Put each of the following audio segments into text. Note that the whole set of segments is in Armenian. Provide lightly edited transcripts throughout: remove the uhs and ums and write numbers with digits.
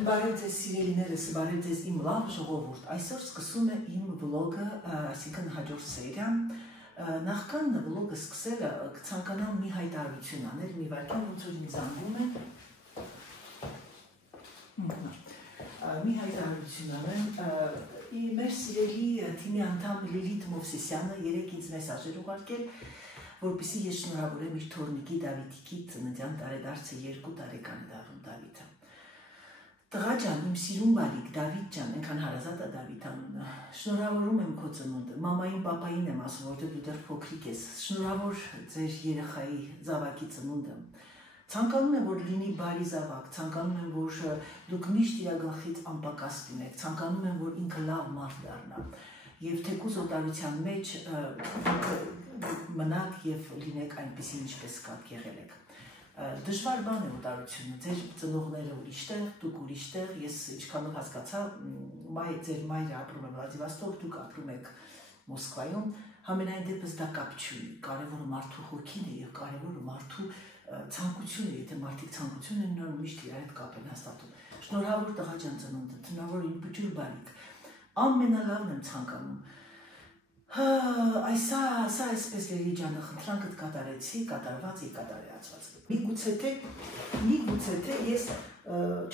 Բարև ձեզ սիրելիներս, բարև ձեզ իմ լավ ժողովուրդ։ Այսօր սկսում է իմ վլոգը, այսինքն հաջորդ սերիան։ Նախքան վլոգը սկսելը կցանկանամ մի հայտարարություն անել, մի վայրկյան ոնց որ ինձ զանգում է։ Մի հայտարարություն անեմ, մեր սիրելի թիմի անդամ Լիլիթ Մովսիսյանը երեկ ինձ մեսաժ էր ուղարկել, որպեսզի ես շնորհավորեմ իր թոռնիկի Դավիթիկի ծննդյան տարեդարձը 2 տարեկան է դառնում Դավիթը։ Տղա ջան, իմ սիրուն բալիկ Դավիթ ջան, այնքան հարազատ է Դավիթ անունը։ Շնորհավորում եմ քո ծնունդը։ Մամային, պապային եմ ասում, որտեղ դու դեռ փոքրիկ ես։ Շնորհավոր ձեր երեխայի զավակի ծնունդը։ Ցանկանում եմ, որ լինի բարի զավակ, ցանկանում եմ, որ դուք միշտ իր գլխից անպակաս լինեք, ցանկանում եմ, որ ինքը լավ մարդ դառնա։ Եվ թեկուզ օտարության մեջ մնաք եւ լինեք այնպեսի, ինչպես կաք եղել եք։ Դժվար բան է օտարությունը, ձեր ծնողները ուրիշտեղ, դուք ուրիշտեղ, ես ինչքանով հասկացա, ձեր մայրը ապրում է Վլադիվոստոկ, դուք ապրում եք Մոսկվայում, համենայն դեպս դա կապ չունի, կարևորը մարդու հոգին է եւ կարևորը մարդու ցանկությունը, եթե մարդիկ ցանկություն են ունենում, միշտ իր հետ կապ են հաստատում։ Շնորհավոր տղա ջան ծնունդը, շնորհավոր իմ բջուր բալիկ, ամենալավն եմ ցանկանում։ Այսա այսպես Լելի ջանը խնդրանքդ կատարեցի, կատարված է կատարածված։ Միգուցե թե ես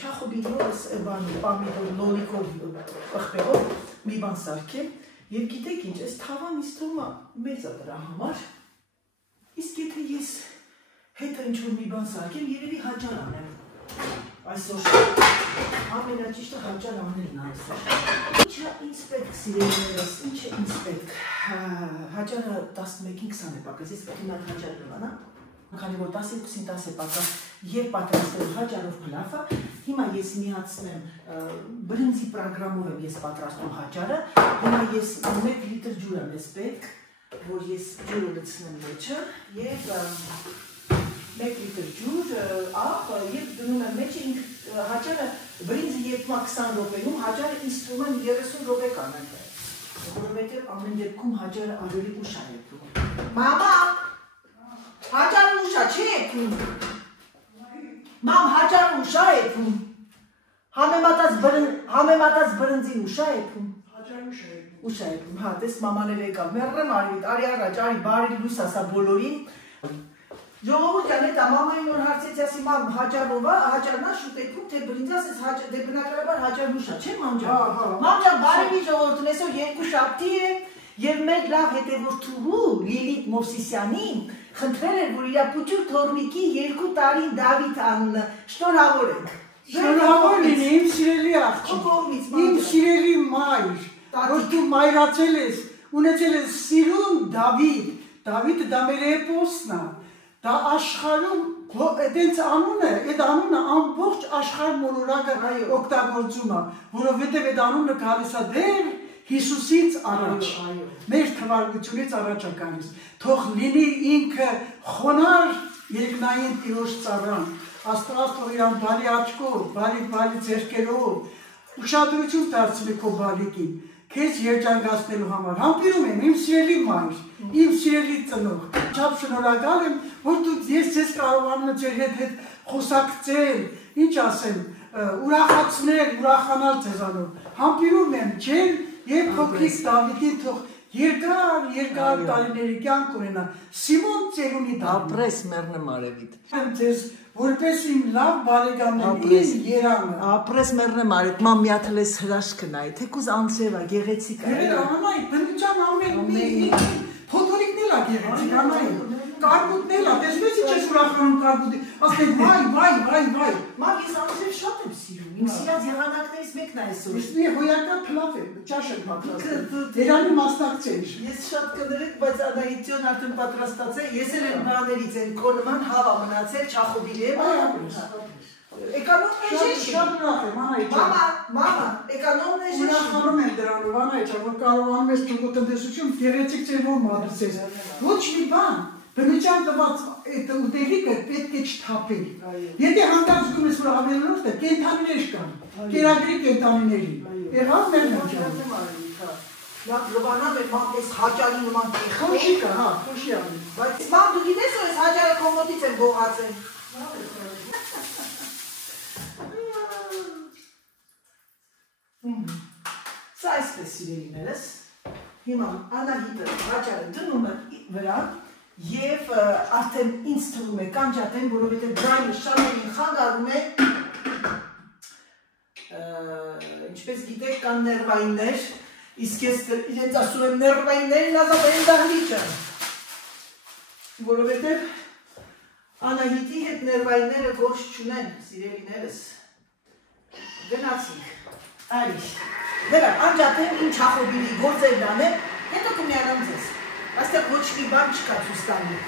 չախոբիլոս պամիդոր լոլիկով պղպեղով մի բան սարքեմ եւ գիտեք ինչ, այս թավան ինձ թվում է մեծ է դրա համար։ Իսկ եթե ես հետը ինչ-որ մի բան սարքեմ, երևի հաճար անեմ այսօր, ամենաճիշտը հաճար անելն այսօր։ Ինչ է ինձ պետք, սիրելիներս, ինչ է ինձ պետք, հաճարը 11-ին 20 է պակաս, ես պետք ինատ հաճար լվանա, քանի որ 12-ին 10 է պակաս և պատրաստել հաճարով պլավը, հիմա ես միացնեմ բրինձի պրոգրամով եմ ես պատրաստում հաճարը, հիմա ես 1 լիտր ջուր եմ ես պետք, որ ես ջուրը լցնեմ մեջը և 1 լիտր ջուր, աղ և դնում եմ մեջը հաճարը բրինձը եթմա 20 ռոպենում, հաճարը ինձ թվում եմ 30 ռոպե կանեմ, որովհետև ամեն դեպքում հաճարը ավելի ուշ է եթում։ Մամա, հաճարը ուշ է, չի եթում։ Մամ, հաճարը ուշ է եթում։ Համեմատած բրինձին ուշ է եթում։ Հաճարը ուշ է եթում։ Ուշ է եթում, հա, տես մամաներ եկավ, մերրեմ արվիտ, արի առաջ, արի բարի լույս ասա բոլորին։ Ժողովուրդ ջան, հետա մամային նոր հարցեցի, ասի մամ հաճարով է, հաճարնա շուտ եկում, թե բրինձ ասես դե բնակարաբար հաճարն ուշ է, չէ մամ ջան։ Մամ ջան, բարևի ժողովուրդն այսօր 2 շաբթի է եւ մեր լավ հետևորդուհու Լիլիթ Մովսիսյանին խնդրել էր, որ իր փոքր թոռնիկի 2 տարին Դավիթ անունը շնորհավորենք։ Շնորհավոր լինի իմ սիրելի աղջիկ, իմ սիրելի մայր, որ դու մայրացել ես, ունեցել ես սիրուն Դավիթ, Դավիթը դա մեր էպոսն է, դա աշխարհում այդենց անունը, այդ անունը ամբողջ աշխարհ մոլորակը օգտագործում է, որովհետև այդ անունը գալիս է դեռ Հիսուսից առաջ, մեր թվարկությունից առաջ է գալիս, թող լինի ինքը խոնար երկնային Տիրոջ ծառան, Աստված թող իրան բարի աչքով, բարի ձեռքերով, ուշադրություն դարձնի քո բալիկին, քեզ երջանկացնելու համար, համբերում եմ իմ սիրելի մայր, իմ սիրելի ծնող, շատ շնորհակալ եմ, որ դու ես ձեզ կարողանում եմ ձեր հետ խոսակցել, ինչ ասեմ, ուրախացնել, ուրախանալ ձեզանով, համբերում եմ ջեն եւ փոքրիկ Դավիթին թող երկար տարիների կյանք ունենա, Սիմոն ծերունի ապրես մեռնեմ արևիտ։ Եմ ձեզ որպես իմ լավ բարեկամներ, իմ երանը։ Ապրես մեռնեմ արևիտ, մամ մի հատ ես հրաշքը նայ, թեկուզ անձև է, գեղեցիկ է։ Անանայի, բնության ամեն մի փոթորիկն էլ է գեղեցիկ, անայի, կարկուտն էլ է, տեսնես ինչ ես ուրախանում կարկուտի, ասեն վայ, Մամ, ես անձև շատ եմ սիրում, իմ սիրած եղանակներից մեկն է այսօր։ Ես մի հոյակա փլավ եմ, ճաշ եմ պատրաստել, երանի մասնակցել։ Ես շատ կներեք, բայց Անահիտյոն արդեն պատրաստած է, ես էլ եմ բաներից են քո նման հավա մնացել, չախոբիլ եմ։ Էկանոմն է չի։ Շատ ուրախ եմ, Անահիտ ջան։ Մամա, էկանոմն է չի։ Ուրախանում եմ դրանով, Անահիտ ջան, որ կարողանում ես դու տնտեսություն գեղեցիկ ձևով մատուցես։ Ոչ մի բան, բնության տված այդ ուտելիքը պետք է չթափել։ Եթե հանդարտ զգում ես, որ ավելորդ է, կենդանիներ կան, կերակրի կենդանիների։ Եղավ մեր ջան։ Լավ լվանավ է, մամ, ես հաճարի նման տեղ։ Խոշի կա, հա, խոշի անի։ Բայց մամ, դու գիտես, որ ես հաճարը կոմոտից եմ գողացել։ Սա այսպես սիրելիներս, հիմա Անահիտը հաճարը դնում է վրա և արդեն ինձ թվում է կանջատեն, որովհետև դրայնը շաներին խանգարում է, ինչպես գիտեք կան ներվայիններ, իսկ ես իրենց ասում եմ ներվայիններին ազատային դահլիճը, որովհետև Անահիտի հետ ներվայինները գործ չունեն, սիրելիներս, գնացինք, այլ, դրա անջատեն իմ չախոբիլի գործերն անեմ, հետո կմիանամ ձեզ, այստեղ ոչ մի բան չկա ցույց տալու։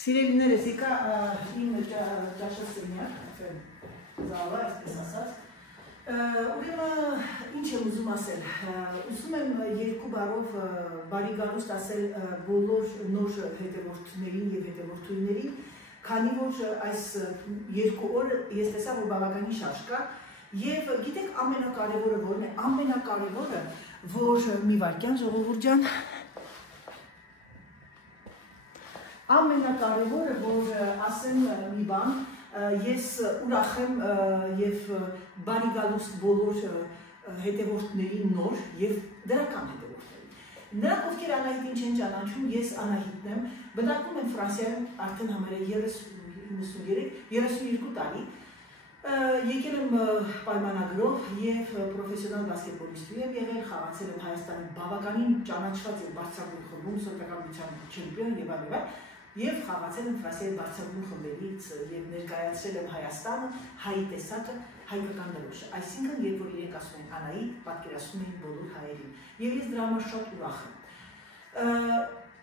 Սիրելիներս եկա իմ ճաշասենյակ, զալը, այսպես ասած, ուրեմն ինչ եմ ուզում ասել, ուզում եմ երկու բառով բարի գալուստ ասել բոլոր նոր հետևորդներին և հետևորդուներին, քանի որ այս երկու օր ես տեսա, որ բավականին շարժ կա, և գիտեք ամենակարևորը որն է, ամենակարևորը, որ մի վայրկյան ժողովուրդ ջան, ամենակարևորը, որ ասեմ մի բան, ես ուրախ եմ և բարի գալուստ բոլոր հետևորդներին նոր և դրական հետևորդներին։ Նրանք ովքեր Անահիտին չեն ճանաչում, ես Անահիտն եմ, բնակվում եմ Ֆրանսիայում արդեն համարը 32 տարի, եկել եմ պայմանագրով և պրոֆեսիոնալ բասկետբոլիստի եմ եղել, խաղացել եմ Հայաստանի բավականին ճանաչված և բարձրագույն խմբում, սոցիալական չեմպիոն և այլ և խաղացել եմ Ֆրանսիայի բարձրագույն խմբերից և ներկայացրել եմ Հայաստանը, հայի տեսակը, հայկական նրոշը, այսինքն երբ որ իրենք ասում են Անահիտ, պատկերացնում էին բոլոր հայերին և ես դրա համար շատ ուրախ եմ։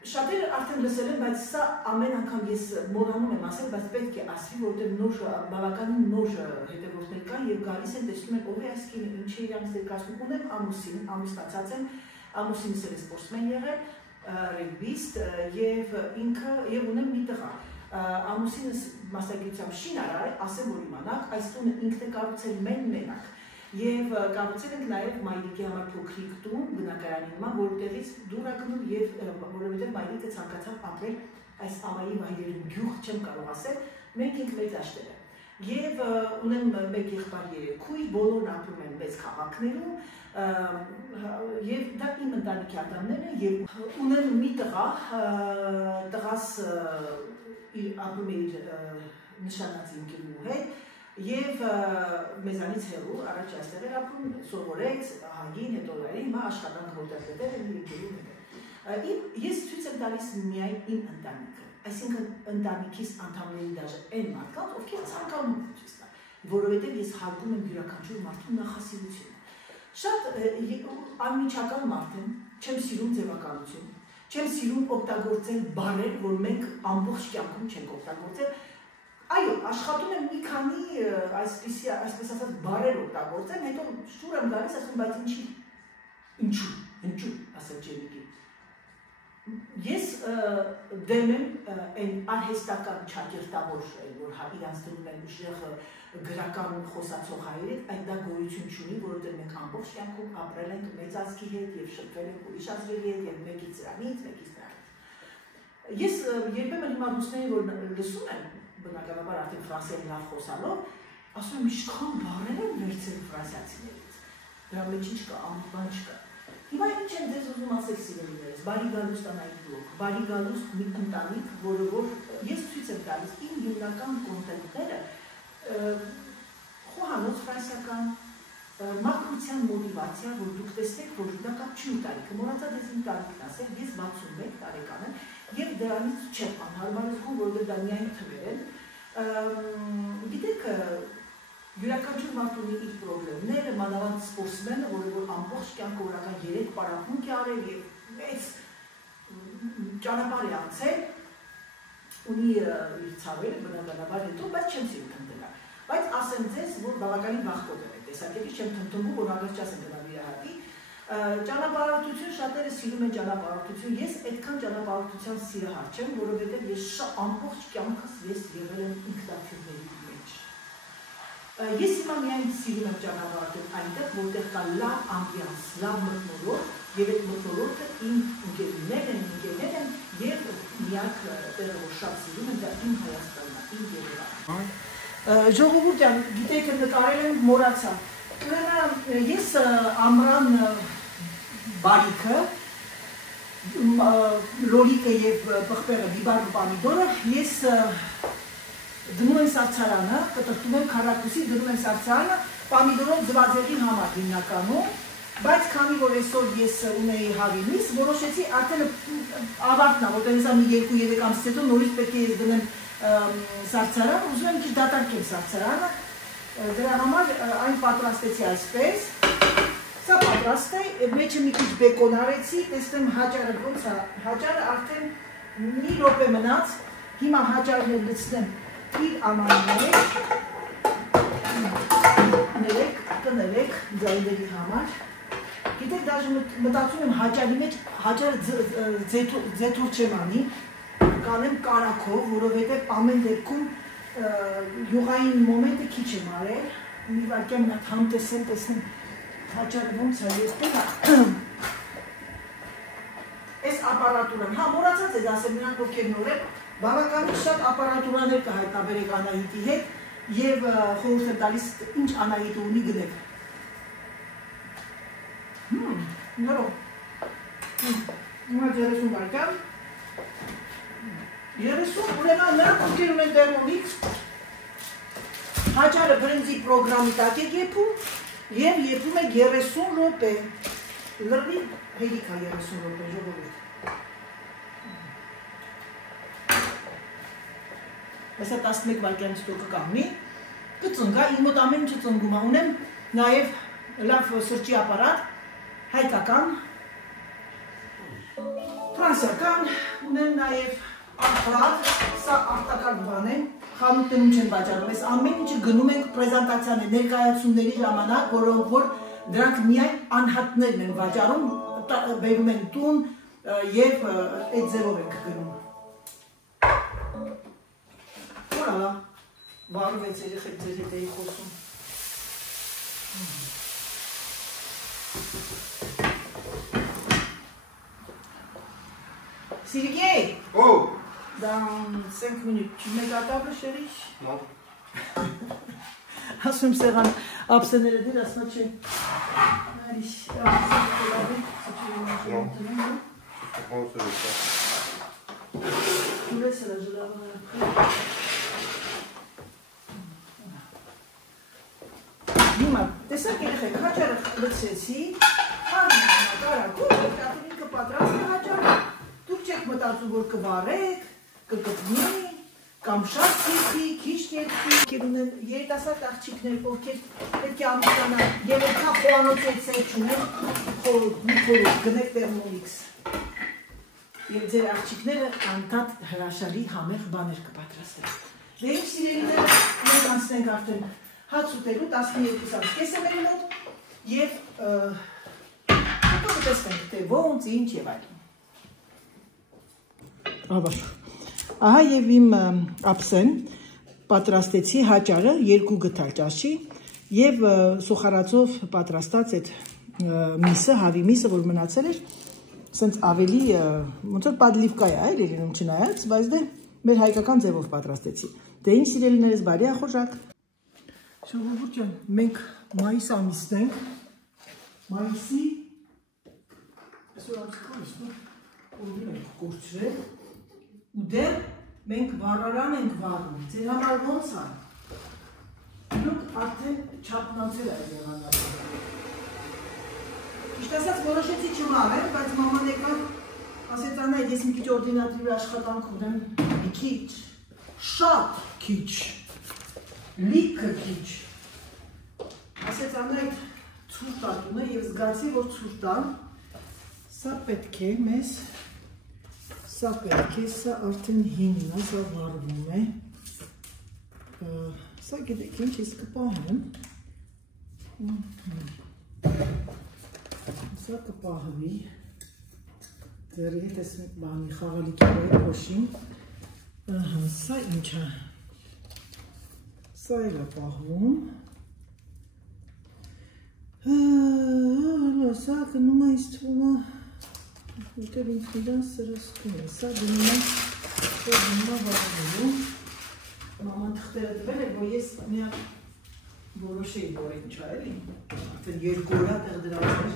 Շատերը արդեն լսել են, բայց սա ամեն անգամ ես մոռանում եմ ասել, բայց պետք է ասվի, որտեղ բավականին նոր հետևորդներ կան և գալիս են տեսնում են ով է այս կինը, ինչ է իրանց ներկայացնում, ունեմ ամուսին, ամուսնացած եմ, ամուսինս էլ է սպորտսմեն եղել, ռեգբիստ և ինքը և ունեմ մի տղա, ամուսինս մասնագիտությամբ շինարար է, ասեմ որ իմանաք, այս տունը ինքն է կառուցել մենակ և կառուցել ենք նաև մայրիկի համար փոքրիկ տուն բնակարանի նման, որտեղից դուր ա գնում և որովհետև մայրիկը ցանկացավ ապրել այս ամայի վայրերում, գյուղ չեմ կարող ասել, մենք ինք մեծ աշտերը և ունեմ մեկ եղբայր երեքույր, բոլորն ապրում են մեծ քաղաքներում և դա իմ ընտանիքի անդամներն են և ունեմ մի տղա, տղաս ապրում է իր նշանած ընկերուհու հետ և մեզանից հեռու առաջ այստեղ էր ապրում, սովորեց, հագին, հետո հիմա աշխատանք որտեղ գտել են իր ընկերուհու հետ։ Ես ցույց եմ տալիս միայն իմ ընտանիքը, այսինքն ընտանիքիս անդամների դաժե այն մարդկանց, ովքեր ցանկանում են ցույց տալ, որովհետև ես հարգում եմ յուրաքանչյուր մարդու նախասիրությունը։ Շատ անմիջական մարդ եմ, չեմ սիրում ձևականություն, չեմ սիրում օգտագործել բառեր, որ մենք ամբողջ կյանքում չենք օգտագործել։ Այո, աշխատում եմ մի քանի այսպես ասած բառեր օգտագործեմ, հետո շուր եմ գալիս, ասում բայց ինչու, ասել ջերմիկին։ Ես դեմ եմ այն արհեստական չակերտավոր, որ իրանց դնում են ուժեղ գրական խոսացող հայերին, այդ դա գոյություն չունի, որովհետև մենք ամբողջ կյանքում ապրել ենք մեծ ազգի հետ և շփվել ենք ուրիշ ազգերի հետ և մեկից դրանից, մեկից դրանից։ Ես երբեմն հիմա ռուսներին, որ լսում են, բնականաբար արդեն ֆրանսիայի լավ խոսալով, ասում եմ ինչքան բառեր են վերցրել ֆրանսիացիներից, դրա մեջ ինչ կա, ամեն բան չկա։ Հիմա ինչ եմ ձեզ ուզում ասել սիրելիներս, բարի գալուստ Անահիտ բլոգ, բարի գալուստ մի ընտանիք, որը որ ես ցույց եմ տալիս իմ հիմնական կոնտենտները խոհանոց ֆրանսիական, մաքրության մոտիվացիա, որ դուք տեսնեք, որ դա կապ չի տարիքը, մոռացա դες իմ տարիքն ասել, ես 61 տարեկան եմ եւ դրանից չեմ անհարմար զգում, որովհետեւ դա միայն թվեր են։ Գիտեք, յուրաքանչյուր մարդ ունի իր պրոբլեմները, մանավանդ սպորտսմենը, որ ամբողջ կյանքը օրական 3 պարապմունք է արել եւ մեծ ճանապարհ է անցել, ունի իր ցավերը, բնականաբար հետո, բայց չեմ սիրում ընդդեմ։ Բայց ասեմ ձեզ, որ բավականին վախկոտ եմ տեսակետից, չեմ տնտնում, որ անգամ չասեմ գնալ իրահատի։ Ճանապարհորդություն, շատերը սիրում են ճանապարհորդություն, ես այդքան ճանապարհորդության սիրահար չեմ, որովհետև ես ամբողջ կյանքս ես եղել եմ ինքնաթիռների մեջ։ Ես հիմա միայն սիրում եմ ճանապարհորդել այնտեղ, որտեղ կա լավ ամբիանս, լավ մթնոլորտ, եւ այդ մթնոլորտը իմ ընկերներ են եւ միակ տեղը, որ շատ սիրում եմ, դա իմ Հայաստանն է, իմ Երևանը։ Ժողովուրդ ջան, գիտեք, նկարել եմ, մոռացա։ Ուրեմն ես ամռան բարիքը, լոլիկը եւ պղպեղը, բիբարը, պամիդորը ես դնում եմ սառցարանը, կտրտում եմ քառակուսի, դնում եմ սառցարանը, պամիդորով ձվածեղի համար հիմնականում, բայց քանի որ այսօր ես ունեի հավի միս, որոշեցի արդեն ավարտն է, որտեղ հեսա մի 2-3 ամսից հետո նորից պետք է ես դնեմ սառցարան, ուզում եմ քիչ դատարկեմ սառցարանը, դրա համար այն պատրաստեցի այսպես, սա պատրաստ է, մեջը մի քիչ բեկոն արեցի, տեսնեմ հաճարը ոնց է, հաճարը արդեն մի րոպե մնաց, հիմա հաճարն էլ լցնեմ իր ամանները, կներեք ձայների համար, գիտեք, դաժե մտածում եմ հաճարի մեջ, հաճարը ձեթով չեմ անի, կանեմ կարակով, որովհետև ամեն դեպքում յուղային մոմենտը քիչ եմ արել, մի վարկյա մնատ համ տեսնեմ հաճարը ոնց է եսպել, այս ապարատուրան, հա մոռացած ես ասեմ նրանք ովքեր նոր են, բավականին շատ ապարատուրաներ կհայտնաբերեք Անահիտի հետ եւ խորհուրդ եմ տալիս ինչ Անահիտը ունի գնեք։ Նորո։ Հիմա 30 վարկյա։ 30 ուրեմն նրանք ովքեր ունեն դերմոնից հաճարը բրնձի պրոգրամի տակ եք եփում եւ եփում եք 30 րոպե։ Լրիվ հերիք է 30 րոպե ժողովուրդ։ Այսա 11 վարկյանից հետո կկանգնի, կծնգա, իմ մոտ ամեն ինչը ծնգում է, ունեմ նաև լավ սրճի ապարատ, հայկական, ֆրանսիական, ունեմ նաև աղբլատ, սա արտակարգ բան է, խանութներում չեն վաճառում, այս ամեն ինչը գնում ենք պրեզենտացիան է, ներկայացումների ժամանակ, որոնք որ դրանք միայն անհատներն են վաճառում, բերում են տուն և այդ ձևով ենք գնում։ Ալա, վարվեց երեխեք ձեր հետ էի խոսում։ Սիրգեյ! Օ! Դա 5 մինուտ չմեկատաբը շերիշ։ Մա։ Ասում սեղան ապսեները դիր, ասնա չէ։ Նարիշ, Ուրես էլա ժլավները։ Հիմա, տեսակ երեխեք, հաճարը լցեցի, հարմին կարակով, կատունինքը պատրաստ է հաճարը, դուք չեք մտածում, որ կվարեք, կկպնի, կամ շատ կերպի, քիչ կերպի, ունեն երիտասարդ աղջիկներ, ովքեր պետք է ամուսնանան, եւ այդքան խոհանոց այդ սեր չունեն, մի խորհուրդ գնեք Thermomix։ Եվ ձեր աղջիկները անդադ հրաշալի համեղ բաներ կպատրաստեն։ Դե ինչ սիրելիներ, մենք անցնենք արդեն հաց ուտելու 12 ամս կես է մեր մոտ եւ հետո կտեսնենք թե ոնց, ինչ եւ այլն։ Ահա։ Ահա եւ իմ ապսեն պատրաստեցի հաճարը 2 գթալ ճաշի եւ սոխարածով պատրաստած այդ միսը, հավի միսը, որ մնացել էր, սենց ավելի ոնց որ падլիվկա է, այլ լինում չնայած, բայց դե մեր հայկական ձևով պատրաստեցի։ Դե ինչ սիրելիներս, բարի ախորժակ։ Ժողովուրդ ջան, մենք մայիս ամիսն ենք, մայիսի այսօր ամսը կորչրել ու դեռ մենք վառարան ենք վառում, ձեր համար ոնց է։ Իրոք արդեն չափնացել այդ եղանակը։ Ճիշտ ասած որոշեցի չմարել, բայց մաման եկավ, ասեց Անայդ, ես մի քիչ օրդինատիվ աշխատանք ունեմ, մի քիչ, շատ քիչ, լիքը քիչ։ Ասեց Անայդ ցուրտ տատուն է և զգացի, որ ցուրտ տան, սա պետք է մեզ, սա պետք է, սա արդեն հինն է, սա վարվում է, սա գիտեք ինչ ես կպահեմ, սա կպահվի, դեռ հետ ես բանի խաղալիքի է փոշին, սա ինչ է, սա էլ է պահվում, սա գնում է ինձ թվում է, ուտել ինձ իրան սրասկում է, սա գնում է վարվելու, մաման թղթերը տվել է, որ ես միակ որոշեի, որ ինչ է էլի, արդեն երկու օրա տեղ դրած էր,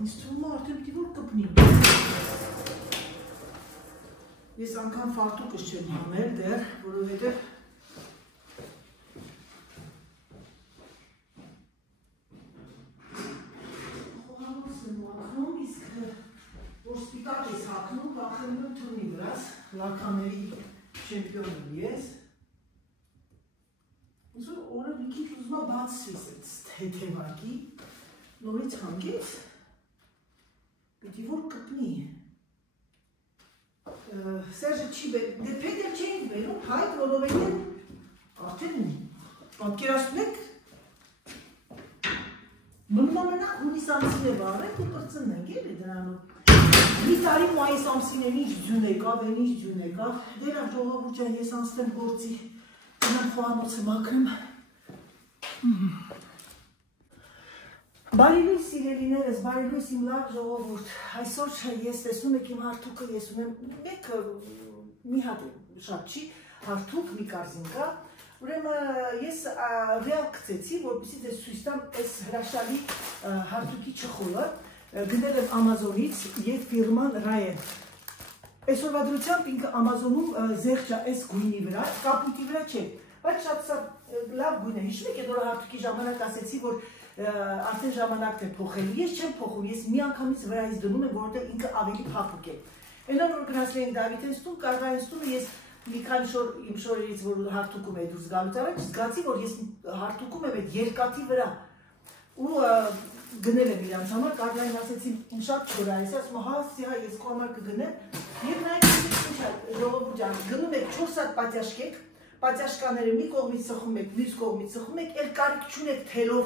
ինձ թվում է արդեն պիտի որ կպնի, ես անգամ ֆարտուկս չեմ հանել դեռ, որովհետև որ սպիտակ ես հակնում, վախենում եմ թուրնի վրաս, լակաների չեմպիոն եմ ես, ուզում օրը մի քիչ ուզում է բացվիս թեթևակի, նորից հանգեց, պիտի որ կպնի, Սերժը չի բերում, դե պետ էլ չէինք բերում, հայտ որովհետև արդեն պատկերացնում եք, մնում ամենակ հունիս ամսին է վարենք ու կրծնենք էլի դրանով, մի տարի մայիս ամսին են ինչ ձյուն եկավ, են ինչ ձյուն եկավ, դերավ ժողովուրդ ջան ես անցնեմ գործի, գնամ խոհանոցը մաքրեմ, բարի լույս սիրելիներս, բարի լույս իմ լավ ժողովուրդ, այսօր ես տեսնում եք իմ հարթուկը, ես ունեմ մեկը մի հատ շատ չի, հարթուկ մի կարզինկա, ուրեմն ես ռեալ գցեցի, որպեսզի ձեզ ցույց տամ այս հրաշալի հարթուկի չխոլը, գնել եմ Ամազոնից և ֆիրման Ryan։ Այսօրվա դրությամբ ինքը Ամազոնում զեղչ է այս գույնի վրա, կապույտի վրա չէ, բայց շատ լավ գույն է, հիշում եք այդ օրը հարթուկի ժամանակ ասեցի, որ արդեն ժամանակն է փոխելու, ես չեմ փոխում, ես մի անգամից վրայից դնում եմ, որովհետև ինքը ավելի փափուկ է։ Այնով որ գնացել ենք Դավիթենց տուն, Կարգայինց տունը ես մի քանի իմ շորերից, որ հարթուկում է դուրս գալուց առաջ, զգացի, որ ես հարթուկում եմ այդ երկաթի վրա ու գնել եմ իրանց համար, Կարգային ասեցի, շատ չոր է, ասում հա, սիհա ես քո համար կգնեմ, և նայեք ժողովուրդ ջան, գնում եք 4 հատ պատյաշկ եք, պատյաշկաները մի կողմից ծխում եք, մյուս կողմից ծխում եք, էլ կարիք չունեք թելով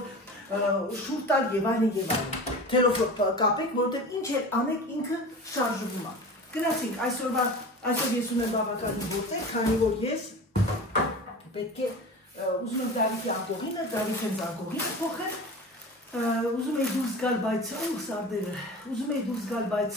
շուր տալ և այլն և այլն, թելով կապեք, որովհետև ինչ էլ անեք ինքը շարժվում է։ Գնացինք, այսօր ես ունեմ բավականին գործեր, քանի որ ես պետք է ուզում եմ Դավիթի անկողինը, Դավիթենց անկողինը փոխել, ուզում էի դուրս գալ, բայց սարդերը, ուզում էի դուրս գալ, բայց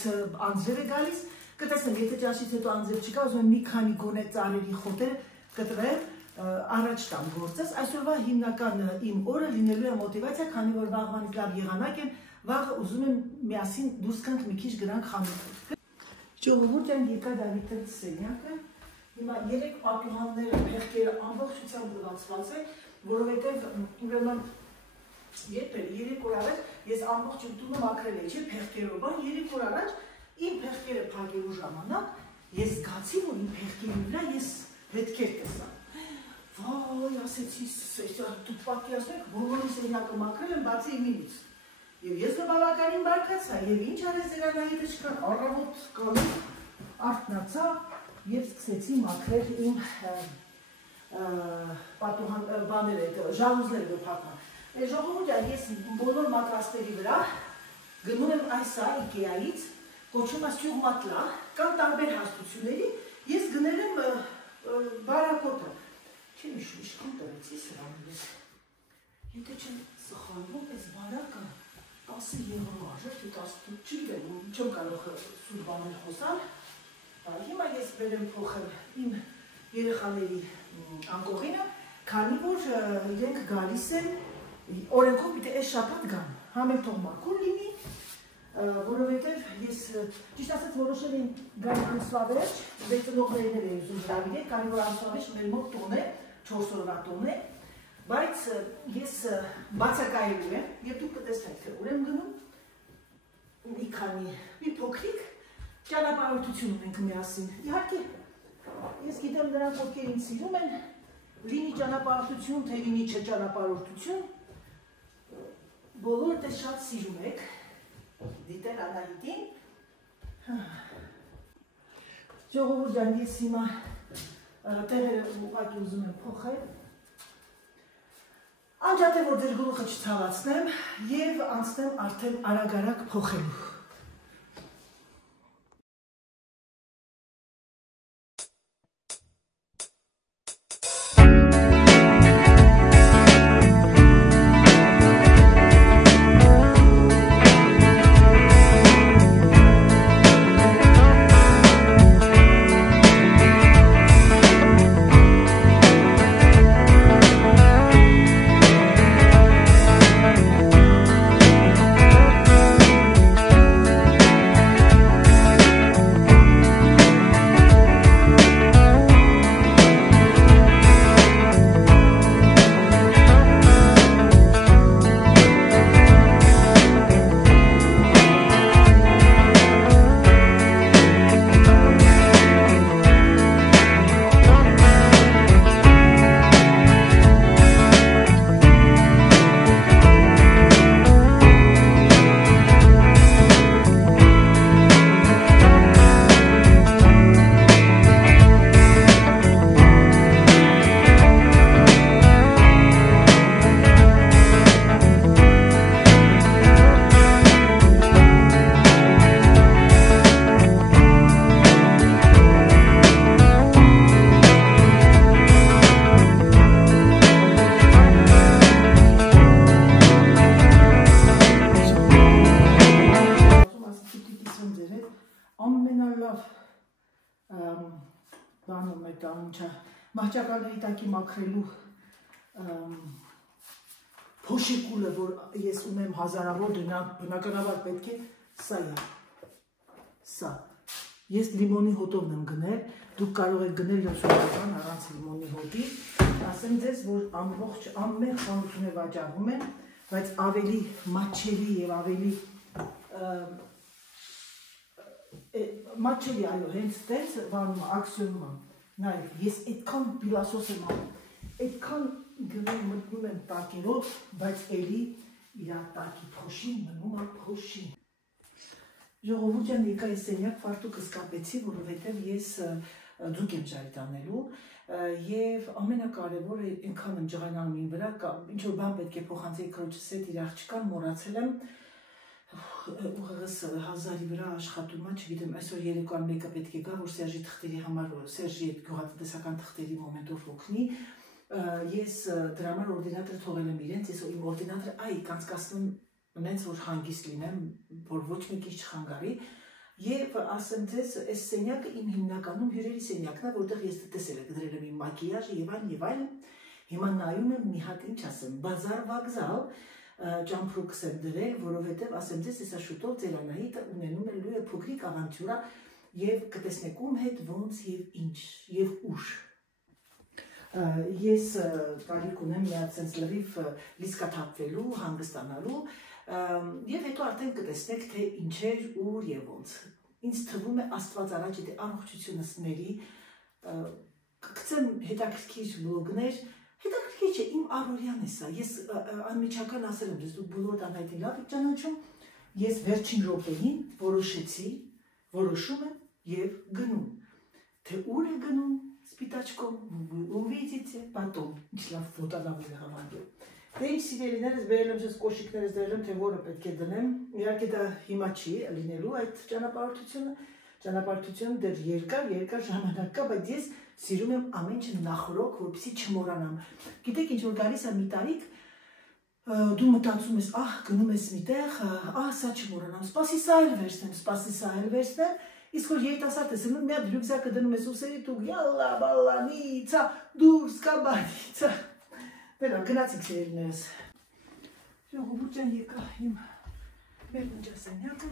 անձրև է գալիս, կտեսնեմ, եթե ճաշից հետո անձրև չկա, ուզում եմ մի քանի գոնե ծառերի խոտեր կտրել, առաջ տամ գործս, այսօրվա հիմնական իմ օրը լինելու է մոտիվացիա, քանի որ վաղվանից լավ եղանակ են, վաղը ուզում եմ միասին դուրս գանք մի քիչ գնանք խանութ։ Ժողովուրդ ջան, եկա Դավիթենց սենյակը, հիմա 3 պատուհանները, փեղկերը ամբողջությամբ լվացված է, որովհետև ուրեմն երբ էր 3 օր առաջ ես ամբողջ տունը մաքրել էի, չէ, փեղկերով, 3 օր առաջ իմ փեղկերը փակելու ժամանակ ես զգացի, որ իմ փեղկերի վրա ես հետքեր տեսա։ Վայ, ասեցի, դուք պատկերացնում եք, բոլորի սենյակը մաքրել եմ, բացի իմինից։ Եվ ես բավականին բարկացա, եւ ինչ արեց Երանայիդը չկան, առավոտ կալու արթնացա եւ սկսեցի մաքրել իմ պատուհան բաները, ժանուզները փակման։ Ժողովուրդ ջան, ես բոլոր մատրասների վրա գնում եմ այսա IKEA-ից, կոչվում է Սյուղմատլա, կան տարբեր հաստությունների, ես գնել եմ բարակոտը։ Չեմ հիշում, ինչքան տվեցի սրան ես։ Եթե չեմ սխալվում, այս բարակը 10 եվրո արժեր, թե 18 չգիտեմ, չեմ կարող սուր բաներ խոսալ։ Հիմա ես բերեմ փոխել իմ երեխաների անկողինը, քանի որ իրենք գալիս են օրենքով պիտի այս շաբաթ գան, համ էլ թող մաքուր լինի, որովհետև ես ճիշտ ասած որոշել եմ գալ ամսվա վերջ, ծնողներն էլ էի ուզում Դավիթ, քանի որ ամսվա վերջ մեր մոտ տուն է, 4 օրվա տուն է, բայց ես բացակայելու եմ եւ դուք կտեսնեք, թե ուր եմ գնում, մի քանի մի փոքրիկ ճանապարհորդություն ունենք միասին։ Իհարկե, ես գիտեմ նրանք ովքեր ինձ սիրում են, լինի ճանապարհորդություն, թե լինի չճանապարհորդություն, բոլորդ է շատ սիրում եք, դիտել Անահիտին, ժողովուրդ ջան, ես հիմա տեղերը ուղղակի ուզում եմ փոխել, անջատ է, որ ձեր գլուխը չցավացնեմ և անցնեմ արդեն արագ-արագ փոխելու։ բանում է տանում չա, մահճակալների տակի մաքրելու փոշիկուլը, որ ես ունեմ հազարավոր դնակ, բնականաբար պետք է սա է, սա, ես լիմոնի հոտովն եմ գնել, դուք կարող եք գնել 70 առանց լիմոնի հոտի, ասեմ ձեզ, որ ամբողջ ամեն խանութում վաճառվում են, բայց ավելի մատչելի և ավելի մատչելի, այո, հենց տենց վանում աքսյոնում եմ, նայեք, ես այդքան պիլասոս եմ անում, այդքան գնում մտնում եմ տակերով, բայց էլի իրա տակի փոշին մնում է փոշին։ Ժողովուրդ ջան, եկա ես սենյակ ֆարտուկս կապեցի, որովհետև ես ձուկ եմ ջարի տանելու և ամենակարևորը այնքան եմ ջղայնանում իմ վրա, ինչ-որ բան պետք է փոխանցեի քրոջս հետ, իր աղջկան մոռացել եմ, ուղղակի 1000-ի վրա աշխատում է, չգիտեմ, այսօր երեկոյան մեկը պետք է գա, որ Սերժի թղթերի համար, Սերժի այդ գյուղատնտեսական թղթերի մոմենտով օգնի, ես դրա համար օրդինատոր թողել եմ իրենց, ես իմ օրդինատորը այ կանցկացնում նենց որ հանգիստ լինեմ, որ ոչ մեկից չխանգարի, և ասեմ ձեզ, այս սենյակը իմ հիմնականում հյուրերի սենյակն է, որտեղ ես տեսել եք դրել եմ իմ մակիաժը և այլն, հիմա նայում եմ մի հատ ինչ ասեմ, բազար վագզալ, ճամփրուկս եմ դրել, որովհետև ասեմ ձեզ, հեսա շուտով ձեր Անահիտը ունենում է լույը փոքրիկ ավանտյուրա և կտեսնեք ում հետ ոնց և ինչ և ուշ։ Ես կարիք ունեմ միած սենց լրիվ լիսկաթափվելու, հանգստանալու և հետո արդեն կտեսնեք, թե ինչեր, ուր և ոնց։ Ինձ թվում է Աստված առաջ եթե առողջությունս ների, կգցեմ հետաքրքիր վլոգներ, հետաքրքիր չէ, իմ առօրյան է սա, ես անմիջական ասել եմ, դուք բոլորդ Անահիտին լավ եք ճանաչում, ես վերջին րոպեին որոշեցի, որոշում եմ և գնում, թե ուր է գնում, Սպիտաչկոմ, увидите потом, ինչ լավ ֆոտալավ է հավանդում։ Դե ինչ սիրելիներս բերել եմ ես կոշիկներս դրել եմ, թե որը պետք է դնեմ, իհարկե դա հիմա չի լինելու այդ ճանապարհորդությունը դեռ երկար ժամանակ կա, բայց ես սիրում եմ ամեն ինչ նախորոք, որպեսզի չմոռանամ։ Գիտեք ինչ որ գալիս է մի տարիք, դու մտածում ես, գնում ես միտեղ, սա չմոռանամ, սպասի սա էլ վերցնեմ, իսկ որ երիտասարդ ես նում, մի հատ ռյուքսակը դնում ես ուսերի դու յալլա բալանիցա, դուրս կաբանիցա։ Դերա, գնացինք սիրելիներս։ Ժողովուրդ ջան, եկա իմ մեր նջասենյակը,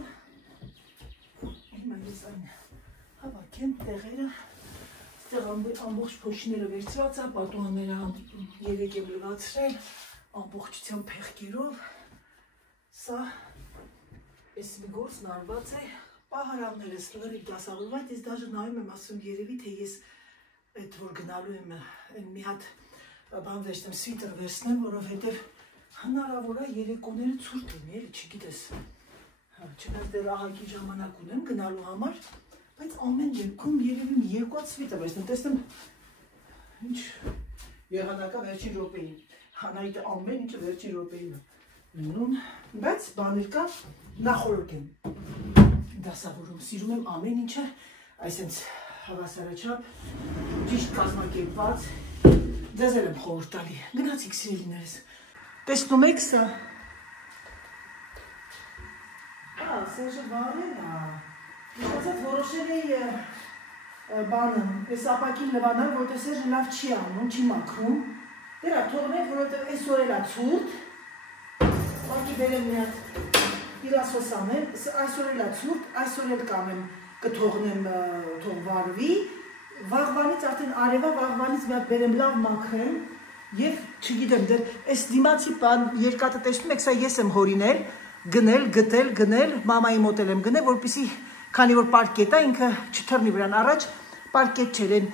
հիմա ես այն հավաքեմ տեղերը, ստեղ ամբողջ փոշիները վերցրած է, պատուհանները երեք եմ լվացրել, ամբողջությամբ փեղկերով, սա ես մի գործն արված է, պահարաններս լրիվ դասավորված, ես դաժը նայում եմ ասում երևի, թե ես այդ որ գնալու եմ մի հատ բան վերցնեմ, սվիտր վերցնեմ, որովհետև հնարավոր է երեկոները ցուրտ լինի, էլի, չգիտես, չնայած դեռ ահագի ժամանակ ունեմ գնալու համար, բայց ամեն դեպքում երևի մի երկու հատ սվիտր վերցնեմ, տեսնեմ ինչ եղանակա վերջին րոպեին, Հանայիտը ամեն ինչը վերջին րոպեին է լինում, բայց բաներ կա նախորդ եմ դասավորում, սիրում եմ ամեն ինչը, այսենց հավասարաչափ, ճիշտ կազմակերպված, ձեզ էլ եմ խորհուրդ տալի, գնացիք սիրելիներս, տեսնում եք սա, Սերժը վարել է, իսկացած որոշել էի բանը, ես ապակին լվանալ, որտեղ Սերժը լավ չի անում, չի մաքրում, դերա թողնեք, որովհետև այսօր էլ է ցուրտ, ուղղակի բերեմ մի հատ իրասոս անեմ, այսօր էլ է ցուրտ, այսօր էլ կանեմ կթողնեմ թող վարվի, վաղվանից արդեն արևա, վաղվանից մի հատ բերեմ լավ մաքրեմ և չգիտեմ, դեր այս դիմացի երկաթը տեսնում եք, սա ես եմ հորինել, գնել, գտել, գնել, մամայի մոտ էլ եմ գնել, որպեսզի քանի որ պարկետ է, ինքը չթռնի վրան առաջ, պարկետ չէր, են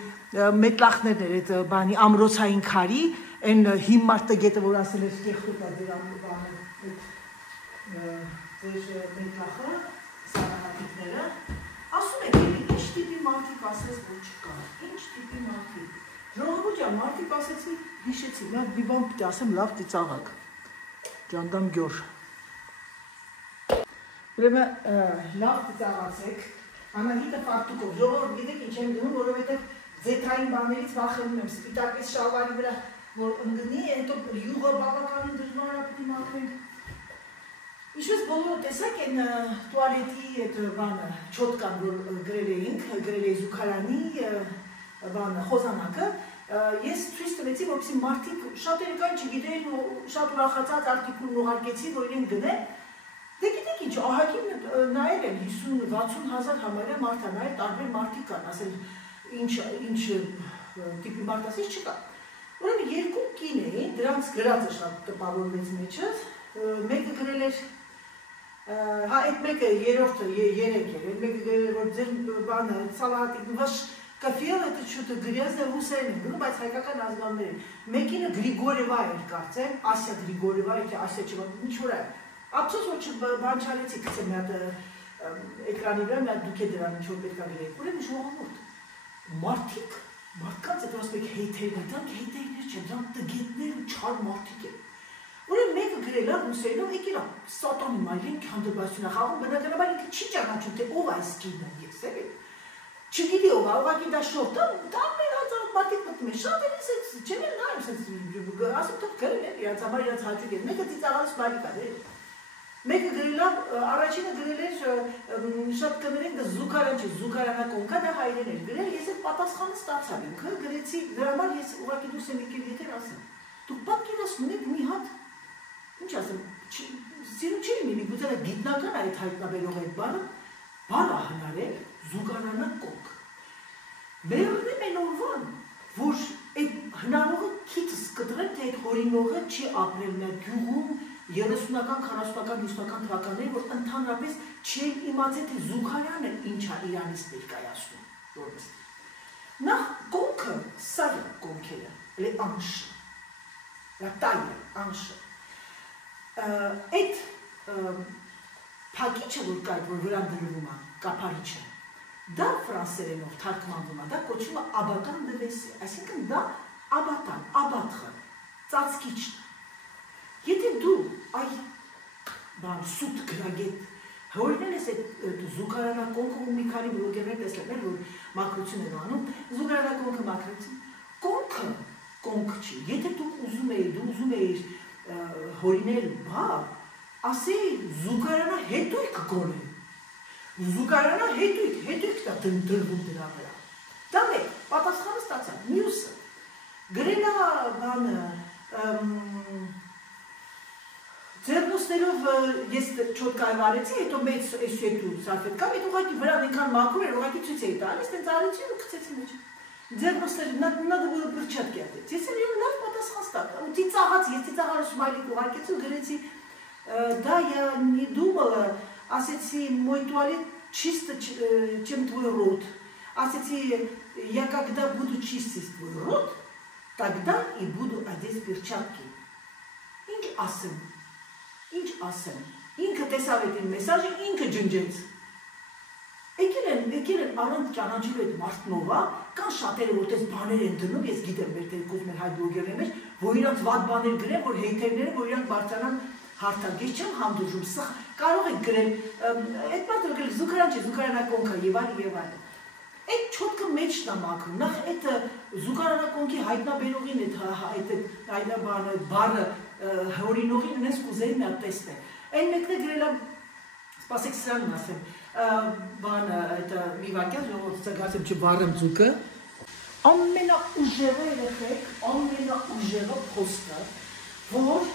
մետլախներն էր այդ բանի ամրոցային քարի, այն հիմար տգետը, որ ասել էր կեղտուտ է ձեր բանը, ձեր մետլախը, սանահատիկները, ասում եք, ինչ տիպի մարդիկ ասես, որ չկա, ինչ տիպի մարդիկ, ժողովուրդ ջան, մարդիկ ասեցի, հիշեցի, մի բան պիտի ասեմ լավ ծիծաղակ, ջանդամ գյոր Ուրեմն լավ ծիծաղացեք, Անահիտը ֆարտուկով, ժողովուրդ գիտեք ինչ եմ դնում, որովհետև ձեթային բաներից վախենում եմ, սպիտակես շալվարի վրա, որ ընգնի, հետո յուղը բավականին դժվար է պիտի մաքրենք։ Ինչպես բոլորը տեսակ են տուալետի այդ բանը, չոտկան, որ գրել էինք, գրել էի զուգարանի բանը, խոզանակը, ես ցույց տվեցի, որպեսզի մարդիկ շատերը կան չգիտեն, շատ ուրախացած արտիկուլ ուղարկեցի, որ իրեն գնեն Դե գիտեք ինչ, ահագին նայել են 50-60 հազար համարյա մարդ է նայել, տարբեր մարդիկ կան, ասել ինչ տիպի մարդ ասես չկա։ Ուրեմն երկու կին էին, դրանց գրածը շատ տպավորվեց մեջս, մեկը գրել էր, հա այդ մեկը երրորդը երեք էր, այդ մեկը գրել էր, որ ձեր բանը, սալահատիկ, վաշ կֆիել это что-то грязное ռուսերեն են գնում, բայց հայկական ազգաններ են։ Մեկինը Գրիգորևա էր կարծեմ, Ասիա Գրիգորևա, Ասիա չվա, ինչ որ է։ Ափսոս որ բան չարեցի գցեմ մի հատ էկրանի վրա, մի հատ դուք է դրան ինչ որ պետք է գրեք։ Ուրեմն ժողովուրդ, մարդիկ, մարդկանց այդ ասում եք հեյթերներ, դրանք հեյթերներ չեն, դրանք տգետներ ու չար մարդիկ են։ Ուրեմն մեկը գրել է ռուսերենով, եկել է սատանի մայրին քանդրբասյուն է խաղում, բնականաբար ինքը չի ճանաչում, թե ով այս կինը, ես էլ եմ։ Չգիտի ով, ուղղակի դա շորտ է, տարբեր հազար մարդիկ մտնում են, շատ էլ ես չեմ էլ նայում, ասում թող գրել են, իրաց համար իրաց հաճույք են, մեկը ծիծաղալուց մայրիկ է, Մեկը գրել է, առաջինը գրել էր շատ կներենք դա զուգարան չէ, զուգարանակոնքա դա հայերեն էր գրել, ես այդ պատասխանը ստացա ինքը, գրեցի, դրա համար ես ուղղակի դուրս եմ եկել եթեր ասեմ։ Դուք պատկերացնում եք մի հատ, ինչ ասեմ, սիրուն չի լինի, միգուցե դա գիտնական է այդ հայտնաբերող այդ բանը, բան է հնարել զուգարանակոնք։ Մերն են օրվան, որ այդ հնարողը քիթս կտրել, թե այդ հորինողը չի ապրել նա գյուղում 30-ական, 40-ական, 50-ական թվականներին, որ ընդհանրապես չեն իմացել, թե զուգարանը ինչ է իրանից ներկայացնում, որպես։ Նախ կոնքը, սա է կոնքերը, լե անշը, լա տայը, անշը։ Այդ փակիչը, որ կա, որ վրան դրվում է, կապարիչը, դա ֆրանսերենով թարգմանվում է, դա կոչվում է աբատան դվեսի, այսինքն դա աբատան, աբատխը, ծածկիչն Եթե դու այ բան սուտ գրագետ հորինել ես այդ զուգարանակոնքը ու մի քանի բլոգերներ տեսնել են, որ մաքրություն են անում, զուգարանակոնքը մաքրություն, կոնք չի, եթե դու ուզում էիր հորինել բան, ասեի զուգարանահետույք գորել, զուգարանահետույք դա դրվում դրա վրա, դա մեկ, պատասխանը ստացա, մյուսը, գրելա բանը, ձերնուս խոսներով ես չոտկայ վարեցի, հետո մեծ էսուետու սարֆետկա, այդ ուղղակի վրան այնքան մաքուր էր, ուղղակի ցույց էի տալիս, տենց արեցի ու գցեցի մեջ։ Ձեռնոցները надо было перчатки одеть։ Ես էլ լավ պատասխան ստացա։ Ու ծիծաղացի, ես ծիծաղալու смайлик ուղարկեցի ու գրեցի «Да, я не думала, ասեցի мой туалет чисто, чем твой рот». Асեցի «Я когда буду чистить твой рот, тогда и буду одеть перчатки». Ինչ ասեմ, ինքը տեսավ այդ մեսաժը, ինքը ջնջեց։ Եկել են առանց ճանաչելու այդ մարդնովա, կան շատերը, որտես բաներ են դնում, ես գիտեմ մեր տերկոզ մեր հայ բլոգերների մեջ, որ իրանց վատ բաներ գրեն, որ հեյթերները, որ իրանք բարձրանան հարթակ, ես չեմ հանդուրժում, սա կարող եք գրել, այդ մարդը գրել զուգարան չէ, զուգարանակոնք է եւ այլն։ Այդ չոտքը մեջն է մաքրում, նախ այդ զուգարանակոնքի հայտնաբերողին այդ բանը հորինողին ունես կուզեի մի հատ տեսնել։ Այն մեկն է գրել է, սպասեք սրանն ասեմ, բանը, մի վարկյան, ժողովուրդը գացեմ չբարեմ ձուկը, ամենաուժեղը երեխեք, ամենաուժեղը փոստը, որ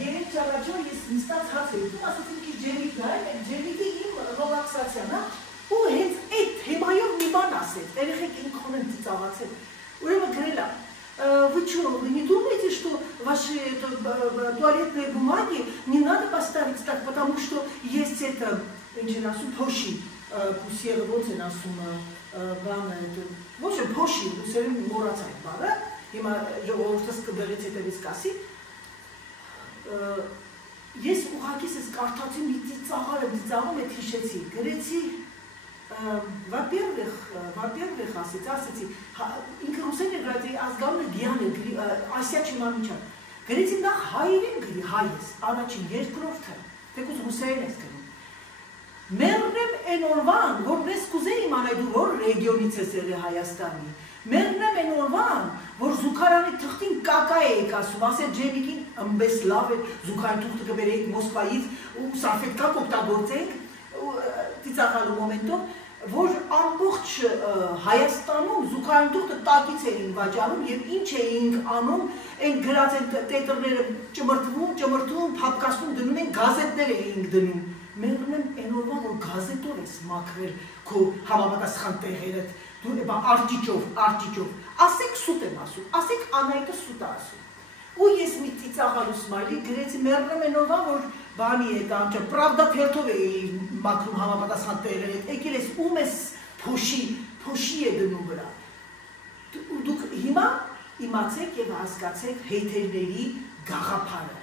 երեք ճարաճոր ես նստած հաց էի, դու ասացին քիչ ջերմիկ նայ, այդ ջերմիկը իմ ռելաքսացիան է, ու հենց այդ թեմայով մի բան ասեց, երեխեք ինքան են ծիծաղացել, ուրեմն գրել է, вы что, вы не думаете, что ваши туалетные бумаги не надо поставить так, потому что есть это, поши, пусьера, вот она сумма, в общем, поши, все время морацай, бара, има ժողովուրդը սկդրեց հետևից կասի, ես ուղղակի ես կարդացի մի ծիծաղում այդ հիշեցի, գրեցի, во-первых, ասեցի, ինքը ռուսեն է գրած, ազգանունը Գիան է գրի, Ասիա չիման ինչա, գրեցի նախ հայերեն գրի, հայ ես, առաջին երկրորդը, թեկուզ ռուսերեն ես գրում, մերնեմ են օրվան, որ ես կուզեի իմանայ դու որ ռեգիոնից ես եղի Հայաստանի, մերնեմ են օրվան, որ զուգարանի թղթին կակա էիք ասում, ասել ջեմիկին ըմբես լավ է, զուգարանի թղթը կբերեիք Մոսկվայից ու սարֆետկա կօգտագործեիք, ծիծաղալու մոմենտով, որ ամբողջ Հայաստանում զուգարանի թղթը տակից էին վաճառում եւ ինչ էինք անում, այն գրած են տետրները ճմրթվում, փապկասում դնում են, գազետներ էինք դնում։ Մերնեմ այն օրվա, որ գազետով ես մաքրել քո համապատասխան տեղերը, դու արտիճով, ասեք սուտ եմ ասում, ասեք Անահիտը սուտ է ասում։ Ու ես մի ծիծաղալու սմայլի գրեցի մերնեմ այն օրվա, որ բանի է տանջը, պրավդա թերթով էի մաքրում համապատասխան տեղերը, եկել ես ում ես փոշի է դնում վրա։ Դուք հիմա իմացեք եւ հասկացեք հեյթերների գաղափարը։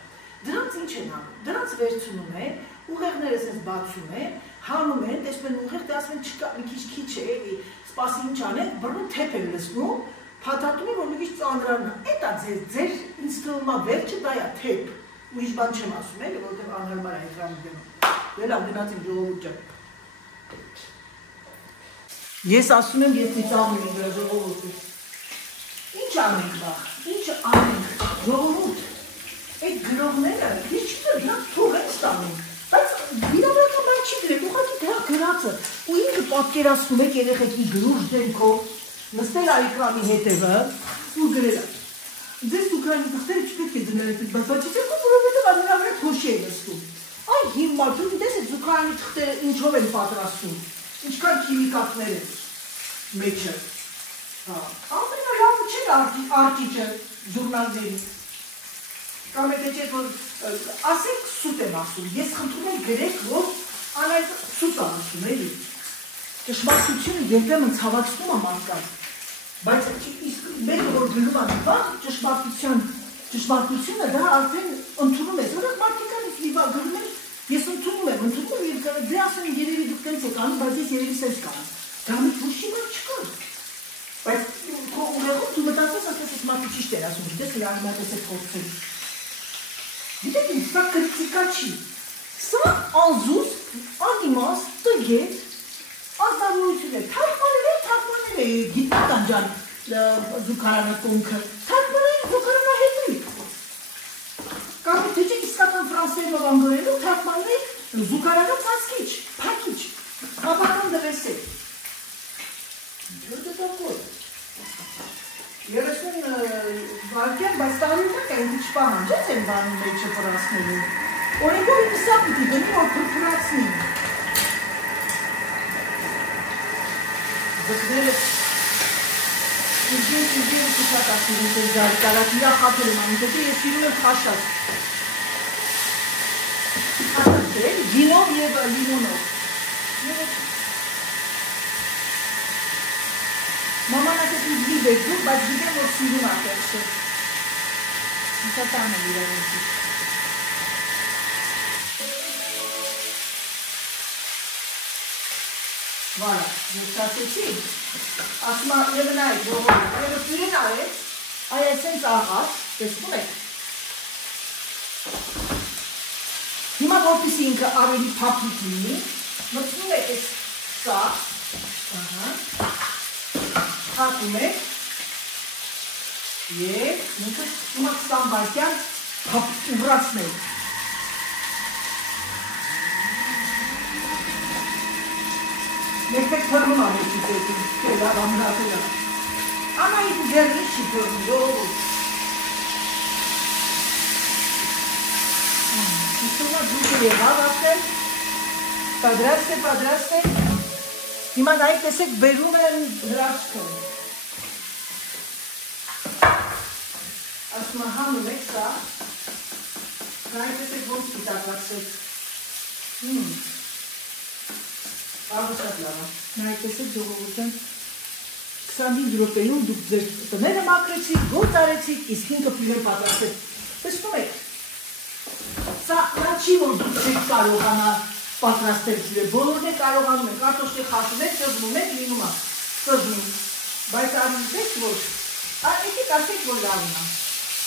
Դրանց ինչ են անում, դրանց վերցնում են, ուղեղներս ես բացում են, հանում են, տեսնում են ուղեղ, դե ասում են չկա, մի քիչ է, սպասի ինչ անեք, բռնում թեփ են լսնում, փաթաթում են, որ մի քիչ ծանրանա, էտա ձեր ինձ թվում է վերջը դա է թեփ, ուրիշ բան չեմ ասում էլի, որովհետև անհարմար է էկրանի դնում, դե լավ գնացին ժողովուրդ ջան։ Ես ասում եմ, ես ծիծաղում եմ դրա ժողովուրդը։ Ինչ անենք բախ, ինչ անենք, ժողովուրդ, այդ գրողները, ես չգիտեմ, դրանք թող են ստանում, բայց վիրավորական բան չի գրել, ուղղակի դրա գրածը, ու ինքը պատկերացնում եք երեխեքի գրուժ դեմքով, նստել էկրանի հետևը ու գրել է։ Ձեզ զուգարանի թղթերը չպետք է դնել այդ բացաճիչերով, որովհետև նրա վրա փոշի է նստում։ Այ հիմա դու դες այդ զուգարանի թղթերը ինչով են պատրաստում, ինչքան քիմիկատներ են մեջը։ Ամենալավը չէ արտիճը ժուրնալների։ Կամ եթե չէ, որ ասեք սուտ եմ ասում, ես խնդրում եմ գրեք, որ Անահիտը սուտ է ասում, էլի։ Ճշմարտությունը երբեմն ցավացնում է մարդկանց, բայց մեկը որ գնում է վաղ ճշմարտությունը դա արդեն ընդունում ես, որոնք մարդիկանից լիվա գրում են, ես ընդունում եմ եւ դե ասում են երևի դուք տենց եք անում, բայց ես երևի սենց կանեմ, դա մի փոշի բան չկա, բայց քո ուղեղում դու մտածես ասես ես մարդը ճիշտ էր ասում, գիտես իր անիմատես է փոխել, գիտեք ինչ, սա կրտիկա չի, սա անզուս, անիմաս, տգետ, ազնավորություն է, թարգմանել է, գիտական ջան զուգարանակոնքը, թարգմանել է զուգարանահետրիկ, կամ թե չէ իսկական ֆրանսերով անգլերենով թարգմանել է զուգարանապացքիչ, փակիչ, բավական դվեսել, Что такое? 30 վարկյան, բայց տարին տակ է ինչ պահանջեց են բանում մեջը պրասնելու։ Օրենքով ինքը սա պիտի դնի, որ փրփրացնի։ Ձկները Իջեն կուսակացին ինքեր զարի կարակ, իրա խատել եմ ամուտետը, ես իրում եմ խաշած։ Խաշացել, գինով և լիմոնով։ Մաման ասեց ինձ լիվ է ձուկ, բայց գիտեմ, որ սիրում ատերշը։ Ինքա տան եմ իրարենցի։ Վարա, ես ասեցի, ասում եղն այդ ողորը, այրը պյուրեն արեց, այ այսենց աղաց, տեսնում եք։ Հիմա որպիսի ինքը ավելի պապիկ լինի, մտնում եք ես սա, հատում եք, և ինքը հիմա 20 վայրկյան ուղրացնեք։ Մեկ թռնում ամեցի պետին, կելավ ամրատելը։ Անայիտ գերնի չի թռնում, ժողովում։ Իսումա ձուկը եղավ ապտել, պատրաստ է, հիմա նայք տեսեք բերում են հրաշքը։ Ասմա հանում եք սա, նայք տեսեք ոնց պիտակացեք։ Աղուսատ լավա, նայք տեսեք ժողովության 25 րոպեում դուք ձեր տները մաքրեցիք, գործ արեցիք, իսկ ինքը պյուրեն պատրաստեք։ Տեսնում եք, սա նա չի, որ դուք չեք կարողանա պատրաստել պյուրեն, բոլորն է կարողանում են, կարտոշկի խաշում եք, ճզմում եք, լինում է, ծզմում, բայց արնիցեք, որ, եկեք ասեք, որ լավն է,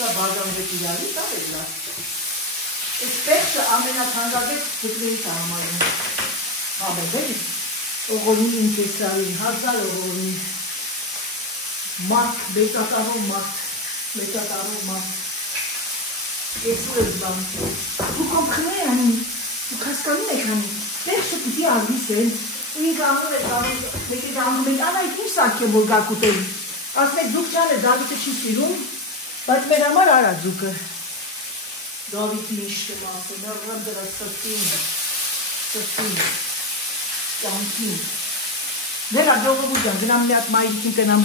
սա բաժանվեք իրարի, դա է լավ։ Այս պեղսը ամենաթանկագետ ձկներից է համարում։ Համեբերի, օղորնի իմ կեսարին, հազար օղորնի, մարդ, բետատարով մարդ, Էսու ես բան, դուք ամխնե անում, դուք հասկանում եք անում, պեղսը պիտի ալիս են, ու ինք անում եք անում, մեկ եք անում եք, անայք ինչ սարք եմ որ գակուտել, ասմեք դուք ճան է, Դավիթը չի սիրում, բայց մեր համար արա ձուկը, Դավիթի ինչ եմ ասում, նրղան դրա սրտին, Կյանքին, դելա ժողովուրդ եմ, գնամ մի հատ մայրիկին տնամ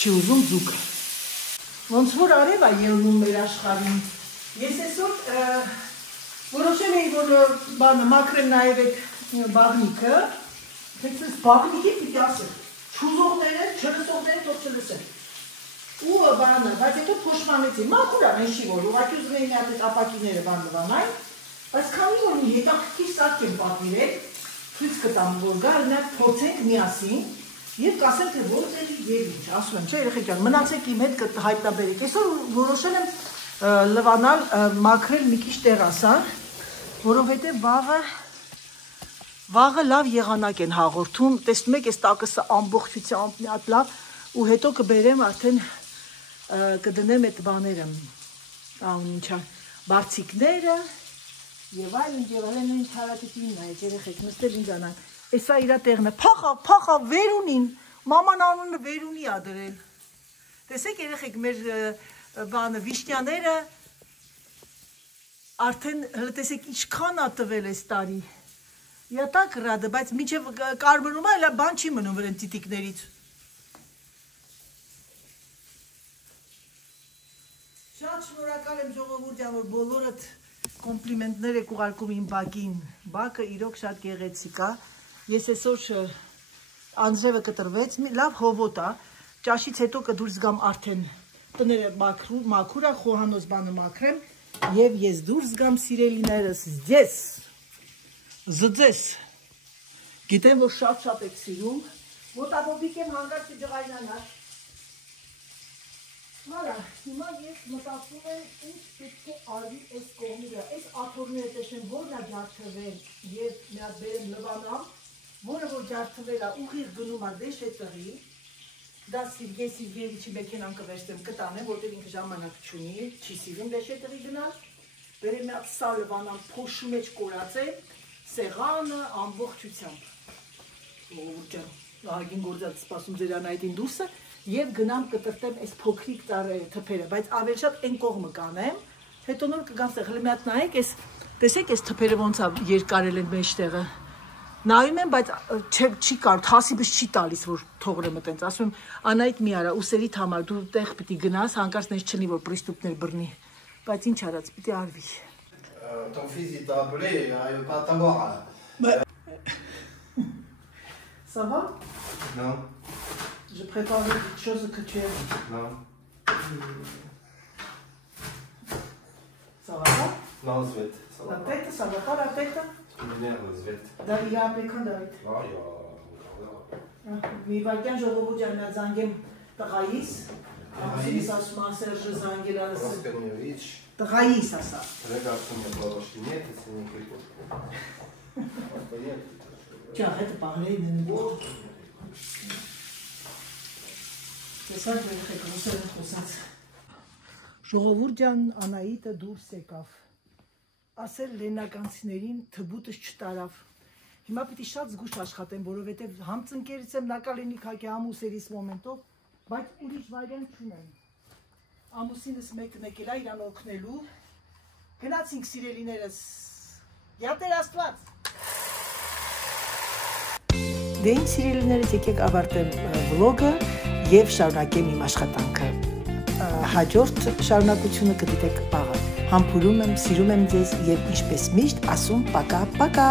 չի ուզում ձուկը, ոնց որ արև է ելնում մեր աշխարհին, ես այսօր որոշել էի, որ բանը մաքրեմ նաև այդ բաղնիքը, թեքսես բաղնիքի պիտի ասել, չուզողները, չլսողները թող չլսեն, ու բանը, բայց հետո փոշմանեցի, մաքուր ան էշի որ, ուղղակի ուզում էի մի հատ այդ ապակիները բան լվանային, բայց քանի որ մի հետաքրքիր սարք եմ պատվիրել, ցույց կտամ, որ գա, նա փորձենք միասին և կասեմ, թե որտեղի և ինչ, ասում եմ, չէ երեխեք ջան, մնացեք իմ հետ հայտնաբերեք, այսօր որոշել եմ լվանալ, մաքրել մի քիչ տերասան, որովհետև վաղը լավ եղանակ են հաղորդում, տեսնում եք, այս տակսը ամբողջությամբ մի հատ լավ, ու հետո կբերեմ արդեն կդնեմ այդ բաները, բարձիկները, Եվ այլն նույն թարատիտին նայեք, երեխեք, նստել ինձ անան, էսա իրա տեղն է, փախավ, վերունին, մաման անունը վերունի ա դրել, տեսեք երեխեք, մեր բանը, վիշտյաները, արդեն, տեսեք, ինչքան ա տվել ես տարի, յատակ ռադը, բայց մինչև կարմրում է, էլա բան չի մնում վրեն տիտիկներից, շատ շնորհակալ եմ ժողովուրդյան, որ բոլորդ կոմպլիմենտներ եք ուղարկում իմ բակին, բակը իրոք շատ գեղեցիկ է, ես այսօր անձրևը կտրվեց, լավ հովոտ է, ճաշից հետո կդուրս գամ արդեն տները մաքուր է, խոհանոց բանը մաքրեմ և ես դուրս գամ սիրելիներս զձես, գիտեմ, որ շատ եք սիրում, ոտաբոբիկ եմ հանգարց ջղայնանար, Մարա, հիմա ես մտածում եմ ինչ պետք է արվի այս կողմերը, այս աթոռները տեսնեմ, որն է ջարդվել և մի հատ բերեմ լվանամ, որը որ ջարդվել է ուղիղ գնում է դեշ է տղի, դա Սիրգեյ Սիրգեյևիչի մեքենան կվերցնեմ կտանեմ, որտեղ ինքը ժամանակ չունի, չի սիրում դեշ է տղի գնալ, բերեմ մի հատ սա լվանամ, փոշու մեջ կորացել, սեղանը ամբողջությամբ, ահագին գործած սպասում ձեր Անահիտին դուրսը, և գնամ կտրտեմ այս փոքրիկ թփերը, բայց ավել շատ են կողմը կանեմ, հետո նոր կգամ սեղ, հլի մի հատ նայեք, այս Տեսեք, այս թփերը ոնց է երկարել են մեջտեղը։ Նայում եմ, բայց չի կարող, հասիբս չի տալիս, որ թողրեմ այտենց։ Ասում եմ, Անահիտ մի արա, ուսերիդ համար դու տեղ պիտի գնաս, հանկարծ նես չնի, որ պրիստուպներ բռնի։ Բայց ինչ արած, պիտի արվի։ Ton fils il t'a appelé, il va pas t'avoir. Ça va? Non. Je prépare quelque chose que tu aimes. Non. Ça va pas? Non, Svet. Ça va La pas. tête, ça va pas la tête? Tu m'énerves, Svet. Դարի ապեքան դարիտ։ Ah, il y a un Մի վարկյան ժողովուրդ ջանա զանգեմ տղայիս, ամուսինիս ասում է Սերժը զանգել ասել։ Расканевич. Տղայիս ասա։ Regarde, у меня плавашки нет, если не прикол. Ջա, հետ պահրեին են որ։ Տեսակ վերքեք, ոսեր են խոսած։ Ժողովուրդ ջան Անահիտը դուրս եկավ։ Ասել լենականցիներին թբուտս չտարավ։ Հիմա պիտի շատ զգուշ աշխատեմ, որովհետև համ ծնկերից եմ նակալենի քակի ամուսերիս մոմենտով, բայց ուրիշ վայրեն չունեմ։ Ամուսինս մեկն եկել է իրան օգնելու։ Գնացինք սիրելիներս։ Յատեր Աստված։ Դե ինչ սիրելիներս, եկեք ավարտեմ վլոգը եւ շարունակեմ իմ աշխատանքը։ Հաջորդ շարունակությունը կդիտեք վաղը։ Համբուրում եմ, սիրում եմ ձեզ եւ ինչպես միշտ ասում՝ պակա, պակա։